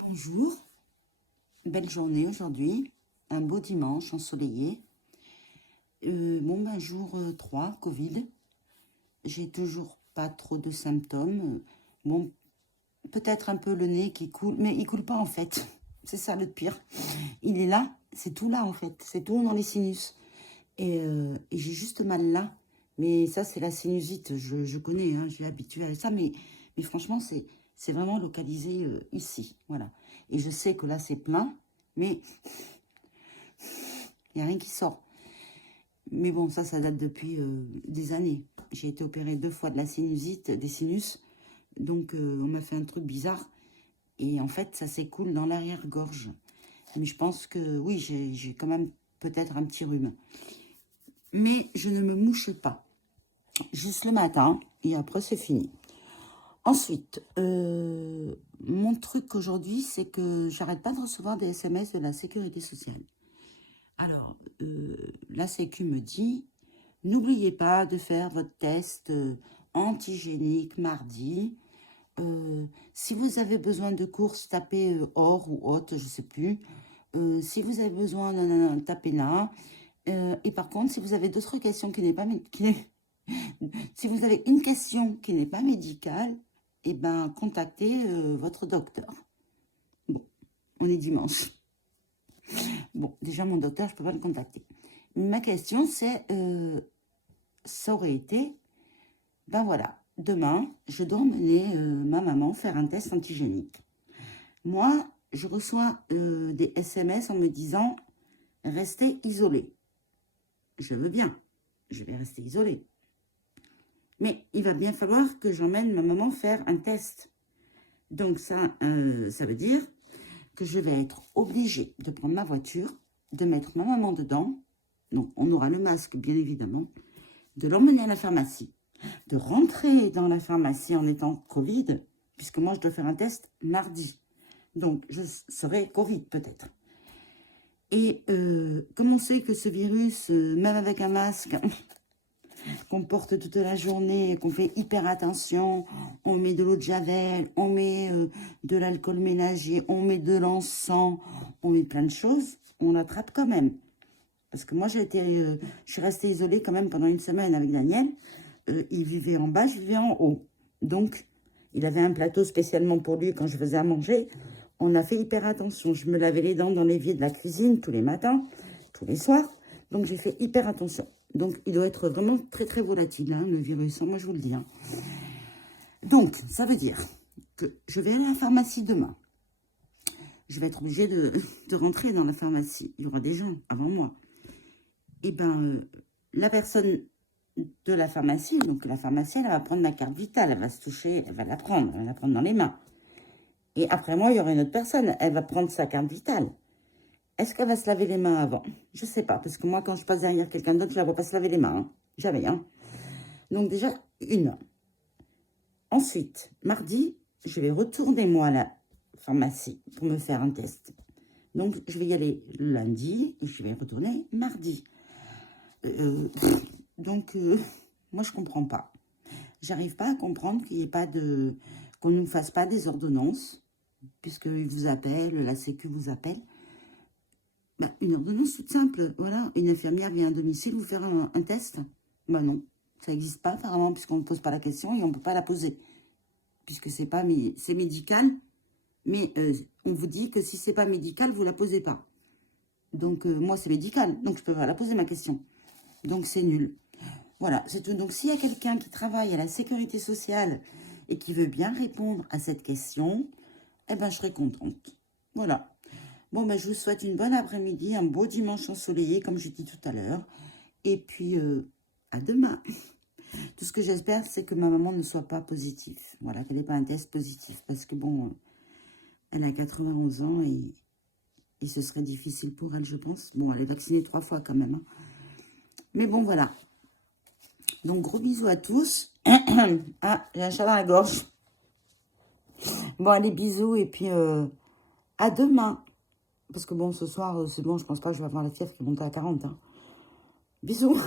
Bonjour, belle journée aujourd'hui, un beau dimanche ensoleillé. Jour 3, Covid. J'ai toujours pas trop de symptômes. Peut-être un peu le nez qui coule, mais il coule pas en fait. C'est ça le pire. Il est là, c'est tout là en fait, c'est tout dans les sinus. Et j'ai juste mal là. Mais ça, c'est la sinusite, je connais, hein, j'ai habitué à ça, mais franchement, c'est vraiment localisé ici, voilà. Et je sais que là, c'est plein, mais il n'y a rien qui sort. Mais bon, ça date depuis des années. J'ai été opérée 2 fois de la sinusite, des sinus, donc on m'a fait un truc bizarre. Et en fait, ça s'écoule dans l'arrière-gorge. Mais je pense que, oui, j'ai quand même peut-être un petit rhume. Mais je ne me mouche pas. Juste le matin, et après, c'est fini. Ensuite, mon truc aujourd'hui, c'est que j'arrête pas de recevoir des SMS de la sécurité sociale. Alors, la Sécu me dit, n'oubliez pas de faire votre test antigénique mardi. Si vous avez besoin de courses, tapez or ou haute, je sais plus. Si vous avez besoin, tapez là. Et par contre, si vous avez d'autres questions qui n'est pas... si vous avez une question qui n'est pas médicale, eh ben, contactez votre docteur. Bon, on est dimanche. Bon, déjà, mon docteur, je ne peux pas le contacter. Ma question, c'est, ça aurait été, ben voilà, demain, je dois emmener ma maman faire un test antigénique. Moi, je reçois des SMS en me disant, restez isolé. Je veux bien, je vais rester isolée. Mais il va bien falloir que j'emmène ma maman faire un test. Donc ça veut dire que je vais être obligée de prendre ma voiture, de mettre ma maman dedans. Donc on aura le masque, bien évidemment. De l'emmener à la pharmacie. De rentrer dans la pharmacie en étant Covid, puisque moi je dois faire un test mardi. Donc je serai Covid peut-être. Et comme on sait que ce virus, même avec un masque... qu'on porte toute la journée, qu'on fait hyper attention, on met de l'eau de javel, on met de l'alcool ménager, on met de l'encens, on met plein de choses, on l'attrape quand même. Parce que moi, je suis restée isolée quand même pendant une semaine avec Daniel. Il vivait en bas, je vivais en haut. Donc, il avait un plateau spécialement pour lui quand je faisais à manger. On a fait hyper attention. Je me lavais les dents dans l'évier de la cuisine tous les matins, tous les soirs. Donc, j'ai fait hyper attention. Donc, il doit être vraiment très, très volatile, hein, le virus. Moi, je vous le dis. Hein. Donc, ça veut dire que je vais aller à la pharmacie demain. Je vais être obligée de rentrer dans la pharmacie. Il y aura des gens avant moi. Et bien, la personne de la pharmacie, donc la pharmacienne, elle va prendre ma carte vitale. Elle va se toucher, elle va la prendre dans les mains. Et après moi, il y aura une autre personne. Elle va prendre sa carte vitale. Est-ce qu'elle va se laver les mains avant? Je ne sais pas, parce que moi, quand je passe derrière quelqu'un d'autre, je ne la vois pas se laver les mains. Hein. Jamais. Hein. Donc déjà, une. Ensuite, mardi, je vais retourner, moi, à la pharmacie pour me faire un test. Donc, je vais y aller lundi et je vais retourner mardi. Moi, je ne comprends pas. J'arrive pas à comprendre qu'il n'y ait pas de... qu'on ne nous fasse pas des ordonnances, puisqu'ils vous appellent, la Sécu vous appelle. Une ordonnance toute simple, voilà. Une infirmière vient à domicile vous faire un test. Non, ça n'existe pas apparemment, puisqu'on ne pose pas la question et on ne peut pas la poser. Puisque c'est médical, mais on vous dit que si c'est pas médical, vous ne la posez pas. Donc, moi, c'est médical, donc je peux pas la poser, ma question. Donc, c'est nul. Voilà, c'est tout. Donc, s'il y a quelqu'un qui travaille à la sécurité sociale et qui veut bien répondre à cette question, eh ben, je serai contente. Voilà. Bon, je vous souhaite une bonne après-midi, un beau dimanche ensoleillé, comme je dis tout à l'heure. Et puis, à demain. Tout ce que j'espère, c'est que ma maman ne soit pas positive. Voilà, qu'elle n'ait pas un test positif. Parce que, bon, elle a 91 ans et ce serait difficile pour elle, je pense. Bon, elle est vaccinée 3 fois quand même. Hein. Mais bon, voilà. Donc, gros bisous à tous. Ah, j'ai un chat dans la gorge. Bon, allez, bisous. Et puis, à demain. Parce que bon, ce soir, c'est bon, je pense pas que je vais avoir la fièvre qui monte à 40. Hein. Bisous.